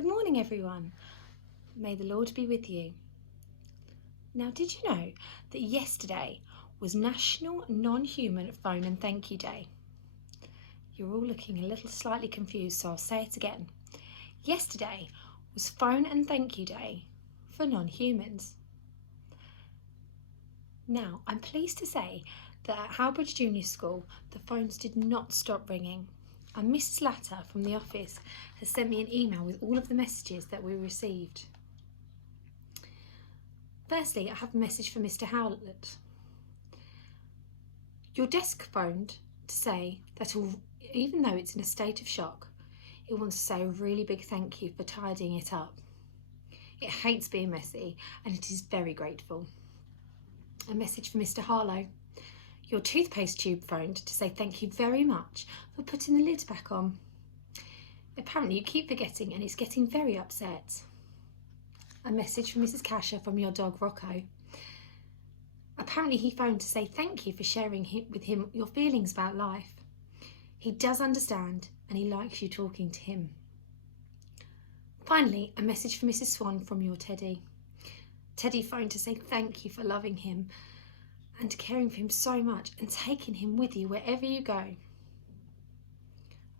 Good morning, everyone. May the Lord be with you. Now, did you know that yesterday was National Non-Human Phone and Thank You Day? You're all looking a little slightly confused, so I'll say it again. Yesterday was Phone and Thank You Day for non-humans. Now, I'm pleased to say that at Howbridge Junior School, the phones did not stop ringing. And Mrs. Latter from the office has sent me an email with all of the messages that we received. Firstly, I have a message for Mr. Howlett. Your desk phoned to say that even though it's in a state of shock, it wants to say a really big thank you for tidying it up. It hates being messy and it is very grateful. A message for Mr. Harlow. Your toothpaste tube phoned to say thank you very much for putting the lid back on. Apparently you keep forgetting and it's getting very upset. A message from Mrs. Casher from your dog Rocco. Apparently he phoned to say thank you for sharing with him your feelings about life. He does understand and he likes you talking to him. Finally, a message from Mrs. Swan from your Teddy. Teddy phoned to say thank you for loving him and caring for him so much and taking him with you wherever you go.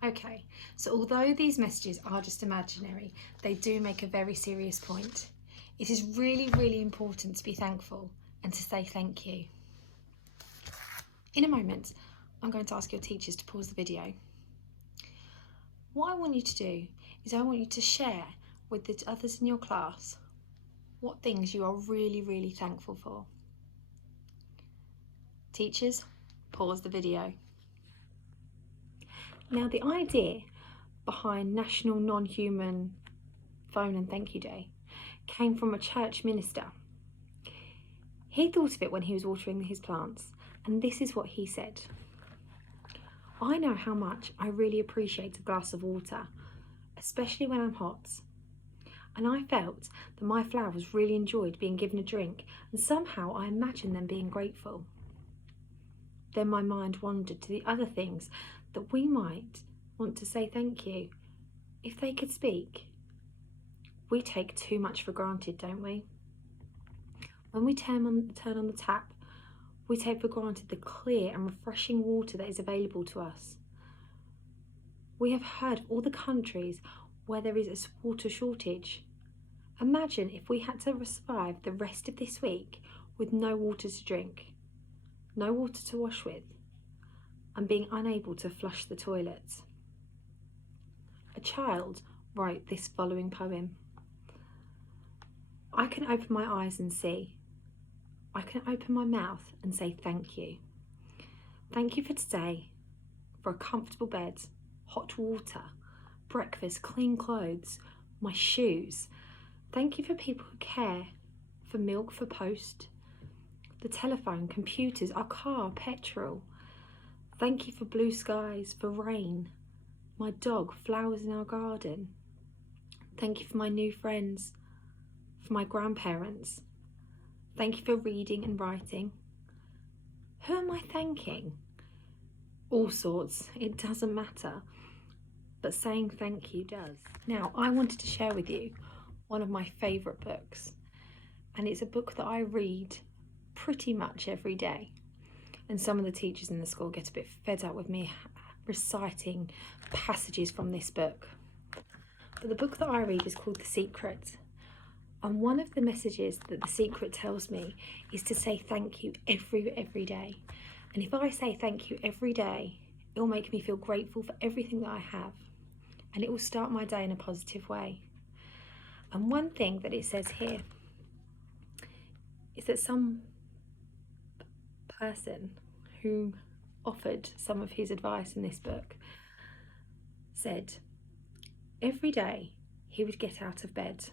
Okay, so although these messages are just imaginary, they do make a very serious point. It is really, really important to be thankful and to say thank you. In a moment, I'm going to ask your teachers to pause the video. What I want you to do is I want you to share with the others in your class what things you are really, really thankful for. Teachers, pause the video. Now, the idea behind National Non-Human Phone and Thank You Day came from a church minister. He thought of it when he was watering his plants, and this is what he said. I know how much I really appreciate a glass of water, especially when I'm hot. And I felt that my flowers really enjoyed being given a drink, and somehow I imagined them being grateful. Then my mind wandered to the other things that we might want to say thank you if they could speak. We take too much for granted, don't we? When we turn on the tap, we take for granted the clear and refreshing water that is available to us. We have heard of all the countries where there is a water shortage. Imagine if we had to survive the rest of this week with no water to drink, no water to wash with, and being unable to flush the toilets. A child wrote this following poem. I can open my eyes and see. I can open my mouth and say thank you. Thank you for today, for a comfortable bed, hot water, breakfast, clean clothes, my shoes. Thank you for people who care, for milk, for post, the telephone, computers, our car, petrol. Thank you for blue skies, for rain, my dog, flowers in our garden. Thank you for my new friends, for my grandparents. Thank you for reading and writing. Who am I thanking? All sorts, it doesn't matter, but saying thank you does. Now, I wanted to share with you one of my favourite books, and it's a book that I read pretty much every day. And some of the teachers in the school get a bit fed up with me reciting passages from this book. But the book that I read is called The Secret. And one of the messages that The Secret tells me is to say thank you every day. And if I say thank you every day, it will make me feel grateful for everything that I have. And it will start my day in a positive way. And one thing that it says here is that some person who offered some of his advice in this book said every day he would get out of bed,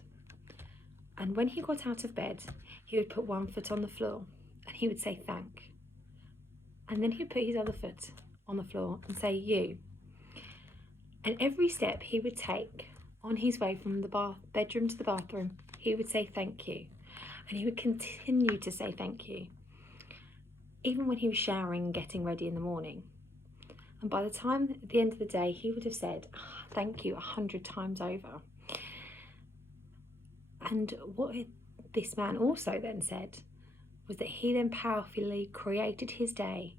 and when he got out of bed he would put one foot on the floor and he would say thank, and then he'd put his other foot on the floor and say you, and every step he would take on his way from the bedroom to the bathroom he would say thank you, and he would continue to say thank you even when he was showering and getting ready in the morning. And by the time at the end of the day he would have said thank you 100 times over. And this man also then said was that he then powerfully created his day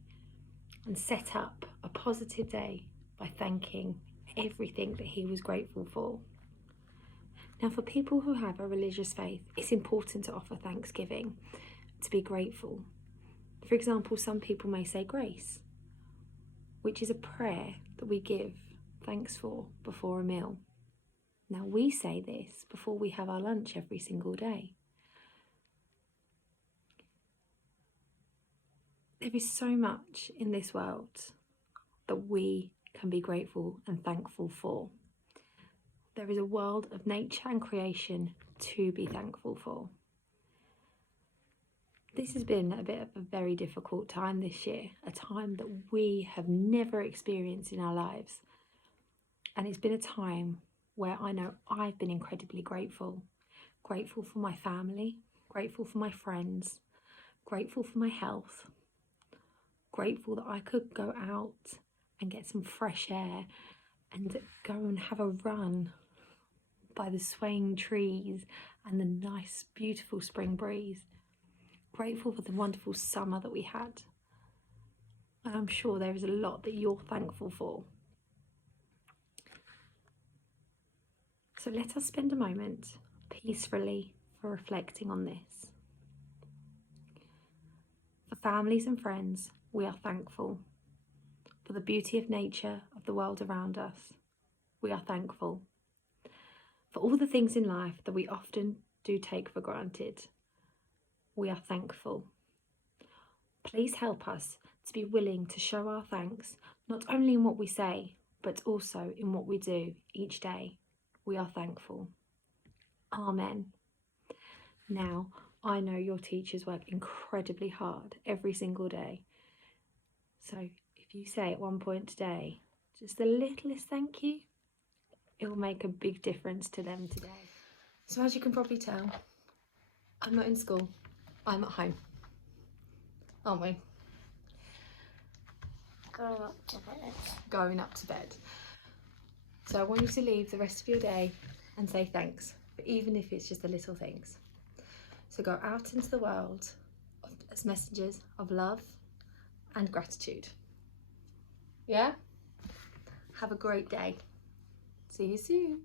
and set up a positive day by thanking everything that he was grateful for. Now, for people who have a religious faith, it's important to offer thanksgiving, to be grateful. For example, some people may say grace, which is a prayer that we give thanks for before a meal. Now, we say this before we have our lunch every single day. There is so much in this world that we can be grateful and thankful for. There is a world of nature and creation to be thankful for. This has been a bit of a very difficult time this year, a time that we have never experienced in our lives. And it's been a time where I know I've been incredibly grateful. Grateful for my family, grateful for my friends, grateful for my health, grateful that I could go out and get some fresh air and go and have a run by the swaying trees and the nice, beautiful spring breeze. Grateful for the wonderful summer that we had. And I'm sure there is a lot that you're thankful for. So let us spend a moment peacefully for reflecting on this. For families and friends, we are thankful. For the beauty of nature, of the world around us, we are thankful. For all the things in life that we often do take for granted, we are thankful. Please help us to be willing to show our thanks, not only in what we say, but also in what we do each day. We are thankful. Amen. Now, I know your teachers work incredibly hard every single day. So if you say at one point today, just the littlest thank you, it will make a big difference to them today. So as you can probably tell, I'm not in school, I'm at home. Aren't we? Going up to bed. So I want you to leave the rest of your day and say thanks, even if it's just the little things. So go out into the world as messengers of love and gratitude. Yeah? Have a great day. See you soon.